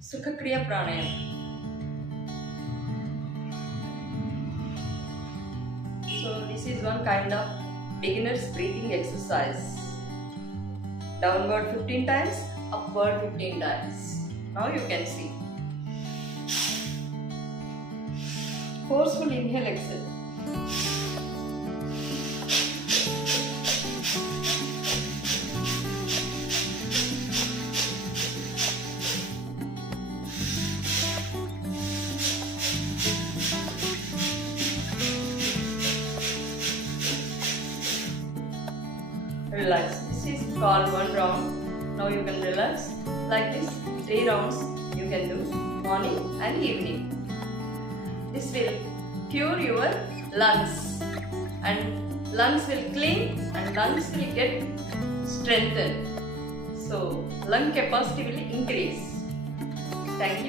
Sukha kriya pranayama. So this is one kind of beginner's breathing exercise. Downward 15 times, upward 15 times. Now you can see. Forceful inhale, exhale. Relax. This is called one round. Now you can relax. Like this, 3 rounds you can do morning and evening. This will cure your lungs, and lungs will clean and lungs will get strengthened. So lung capacity will increase. Thank you.